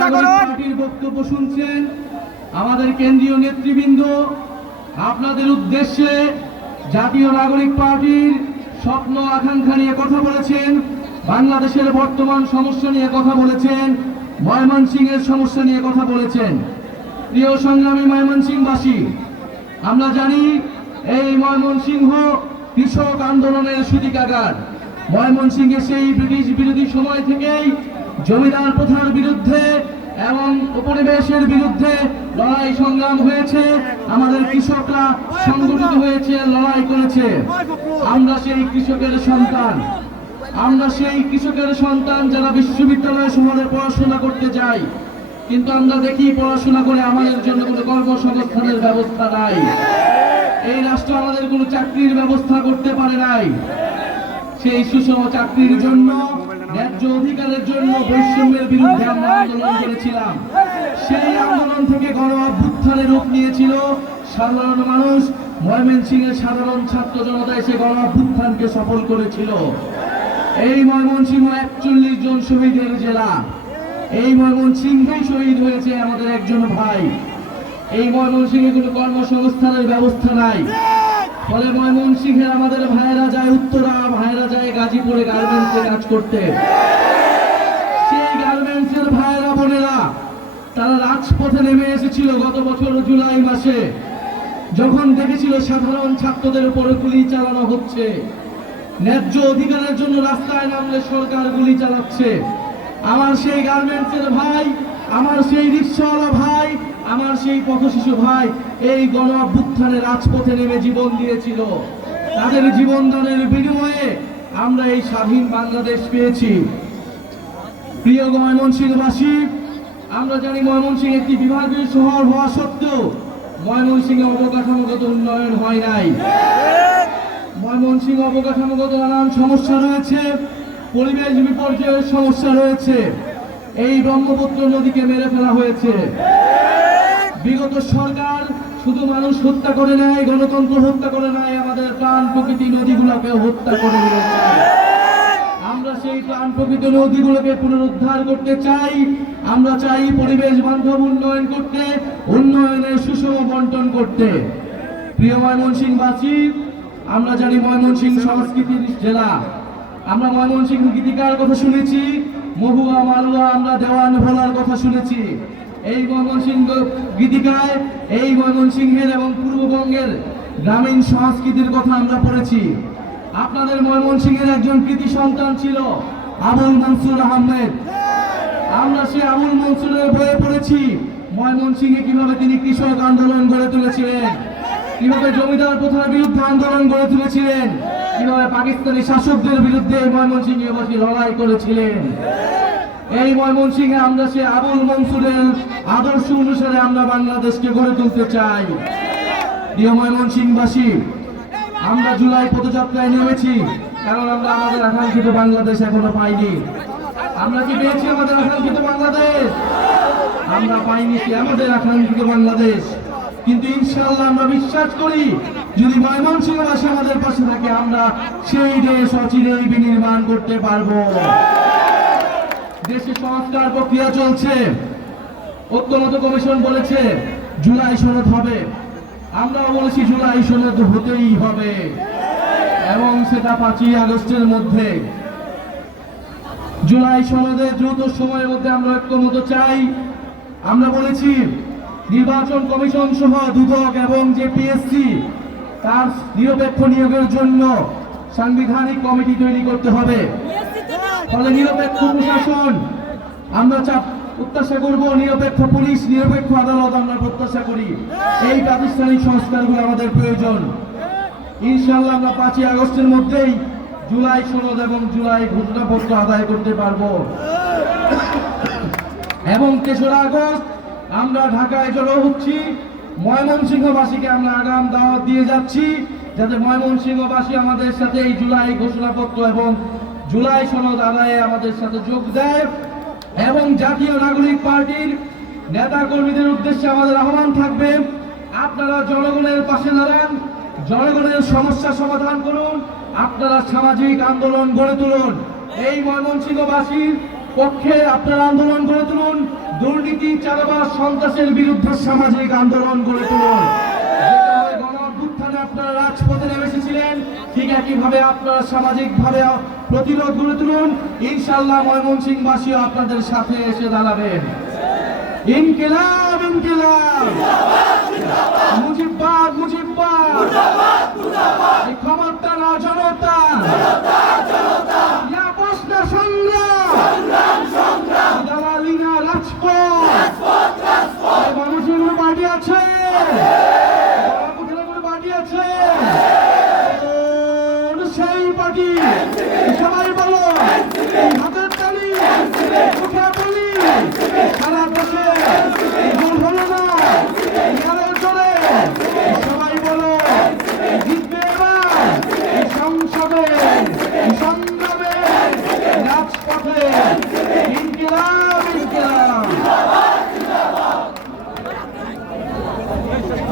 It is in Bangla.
পার্টির বক্তব্য শুনছেন আমাদের কেন্দ্রীয় নেতৃবৃন্দ। আপনাদের উদ্দেশ্যে জাতীয় নাগরিক পার্টির স্বপ্ন আকাঙ্ক্ষা নিয়ে কথা বলেছেন বাংলাদেশের বর্তমান সমস্যা নিয়ে কথা বলেছেন ময়মনসিংহের সমস্যা নিয়ে কথা বলেছেন। প্রিয় সংগ্রামী ময়মনসিংহবাসী আমরা জানি এই ময়মনসিংহ কৃষক আন্দোলনের সূতিকাগার। ময়মনসিংহে সেই ব্রিটিশ বিরোধী সময় থেকেই জমিদার প্রথার বিরুদ্ধে এবং উপনিবেশের বিরুদ্ধে লড়াই সংগ্রাম হয়েছে। আমাদের কৃষকরা সংগঠিত হয়েছে, লড়াই করেছে। আমরা সেই কৃষকের সন্তান। আমরা সেই কৃষকের সন্তান যারা বিশ্ববিদ্যালয় শহরে পড়াশোনা করতে যাই কিন্তু আমরা দেখি পড়াশোনা করে আমাদের জন্য কোনো কর্মসংস্থানের ব্যবস্থা নাই। এই রাষ্ট্র আমাদের কোনো চাকরির ব্যবস্থা করতে পারে নাই। সেই সুষম চাকরির জন্য ন্যায্য অধিকারের জন্য বৈষম্যের বিরুদ্ধে আমরা আন্দোলন করেছিলাম। সেই আন্দোলন থেকে গণ অভ্যুত্থানের রূপ নিয়েছিল সাধারণ মানুষ। ময়মনসিংহের সাধারণ ছাত্র জনতা এসে গণ অভ্যুত্থানকে সফল করেছিল। এই ময়মনসিংহ একচল্লিশ জন শহীদের জেলা। এই ময়মনসিংহেই শহীদ হয়েছে আমাদের একজন ভাই। এই ময়মনসিংহে কোনো কর্মসংস্থানের ব্যবস্থা নাই। ফলে ময়মনসিংহের আমাদের ভাইয়েরা যায় উত্তরা, ভাইয়েরা যায় গাজীপুরে গার্মেন্টসে কাজ করতে। সেই গার্মেন্টসের ভাইয়েরা, বোনেরা, তারা রাজপথে নেমে এসেছিল গত বছর জুলাই মাসে। যখন দেখেছিল সাধারণ ছাত্রদের উপরে গুলি চালানো হচ্ছে, ন্যায্য অধিকারের জন্য রাস্তায় নামলে সরকার গুলি চালাচ্ছে। আমার সেই গার্মেন্টসের ভাই, আমার সেই রিক্সাওয়ালা ভাই আমার সেই পথশিশু ভাই এই গণ রাজপথে নেমে জীবন দিয়েছিল। তাদের জীবন দানের বিনিময়ে আমরা এই স্বাধীন বাংলাদেশ পেয়েছি। প্রিয় ময়মনসিংহবাসী, আমরা জানি ময়মনসিংহ একটি বিভাগীয় শহর হওয়া সত্ত্বেও ময়মনসিংহে অবকাঠামোগত উন্নয়ন হয় নাই। ময়মনসিংহ অবকাঠামোগত নানান সমস্যা রয়েছে, পরিবেশ বিপর্যয়ের সমস্যা রয়েছে। এই ব্রহ্মপুত্র নদীকে মেরে ফেলা হয়েছে। বিগত সরকার শুধু মানুষ হত্যা করে নেয়, গণতন্ত্র হত্যা করে নেয়, আমাদের প্রাণ প্রকৃতি নদীগুলোকে হত্যা করে আমরা সেই প্রাণ প্রকৃত নদীগুলোকে পুনরুদ্ধার করতে চাই। আমরা চাই পরিবেশ বান্ধব উন্নয়ন করতে, উন্নয়নের সুষম বন্টন করতে। প্রিয় ময়মনসিংহবাসী, আমরা জানি ময়মনসিংহ সংস্কৃতির জেলা। আমরা ময়মনসিংহ গীতিকার কথা শুনেছি, মহুয়া মালুয়া আমরা দেওয়ান ভোলার কথা শুনেছি। এই ময়মনসিংহ গীতিকায়, এই ময়মনসিংহের এবং পূর্ববঙ্গের গ্রামীণ সংস্কৃতির কথা আমরা পড়েছি। আপনাদের ময়মনসিংহের একজন কৃতি সন্তান ছিল আবুল মনসুর আহমেদ। আমরা সে আবুল মনসুরের বইয়ে পড়েছি ময়মনসিংহে কীভাবে তিনি কৃষক আন্দোলন গড়ে তুলেছিলেন? কীভাবে জমিদার প্রথার বিরুদ্ধে আন্দোলন গড়ে তুলেছিলেন? কীভাবে পাকিস্তানি শাসকদের বিরুদ্ধে ময়মনসিংহে বসে লড়াই করেছিলেন? এই ময়মনসিংহে আমরা সে আবুল মনসুরের আদর্শ অনুসারে আমরা বাংলাদেশকে গড়ে তুলতে চাই। প্রিয় ময়মনসিংহবাসী, আমরা জুলাই পদযাত্রায় নেমেছি, কারণ আমরা আমাদের আকাঙ্ক্ষিত বাংলাদেশ এখনও পাইনি। আমরা কি পেয়েছি আমাদের আকাঙ্ক্ষিত বাংলাদেশ? আমরা পাইনি কি আমাদের আকাঙ্ক্ষিত বাংলাদেশ? কিন্তু ইনশাল্লাহ আমরা বিশ্বাস করি, যদি ময়মনসিংহবাসী আমাদের পাশে থাকে, আমরা সেই দেশ অচিরেই বিনির্মাণ করতে পারব। দেশে সংস্কার প্রক্রিয়া চলছে। ঐক্যমত কমিশন বলেছে, জুলাই সনদ হবে। আমরাও বলেছি জুলাই সনদ হতেই হবে। এবং সেটা পাঁচই আগস্টের মধ্যে। জুলাই সনদে দ্রুত সময়ের মধ্যে আমরা ঐক্যমত চাই। আমরা বলেছি, নির্বাচন কমিশন সহ দুদক এবং যে পিএসসি তার নিরপেক্ষ নিয়োগের জন্য সাংবিধানিক কমিটি তৈরি করতে হবে। ফলে নিরপেক্ষ প্রশাসন। আমরা চাপ প্রত্যাশা করব, নিরপেক্ষ পুলিশ, নিরপেক্ষ আদালত আমরা প্রত্যাশা করি। এই প্রাতিষ্ঠানিক সংস্কারগুলো আমাদের প্রয়োজন। ইনশাল্লাহ আমরা পাঁচই আগস্টের মধ্যেই জুলাই সনদ এবং জুলাই ঘোষণাপত্র আদায় করতে পারব। এবং তেসরা আগস্ট আমরা ঢাকায় জড়ো হচ্ছি। ময়মনসিংহবাসীকে আমরা আগাম দাওয়াত দিয়ে যাচ্ছি, যাতে ময়মনসিংহবাসী আমাদের সাথে এই জুলাই ঘোষণাপত্র এবং জুলাই সনদ আদায়ে আমাদের সাথে যোগ দেয় এবং জাতীয় নাগরিক পার্টির নেতা কর্মীদের উদ্দেশ্যে আমাদের আহ্বান থাকবে। আপনারা জনগণের পাশে দাঁড়ান, জনগণের সমস্যা সমাধান করুন, আপনারা সামাজিক আন্দোলন গড়ে তুলুন। এই ময়মনসিংহবাসীর পক্ষে আপনারা আন্দোলন গড়ে তুলুন, দুর্নীতি চারাবাস সন্ত্রাসের বিরুদ্ধে সামাজিক আন্দোলন গড়ে তুলুন। আপনারা রাজপথে নেমে এসেছিলেন ঠিক একইভাবে আপনারা সামাজিকভাবে প্রতিরোধ গড়ে তুলুন। ইনশাল্লাহ ময়মনসিংহবাসীও আপনাদের সাথে এসে দাঁড়াবেন। ইনকিলাব ইনকিলাব। মুজিববাদ মুজিববাদ। ক্ষমতা না জনতা। মানুষের পার্টি আছে।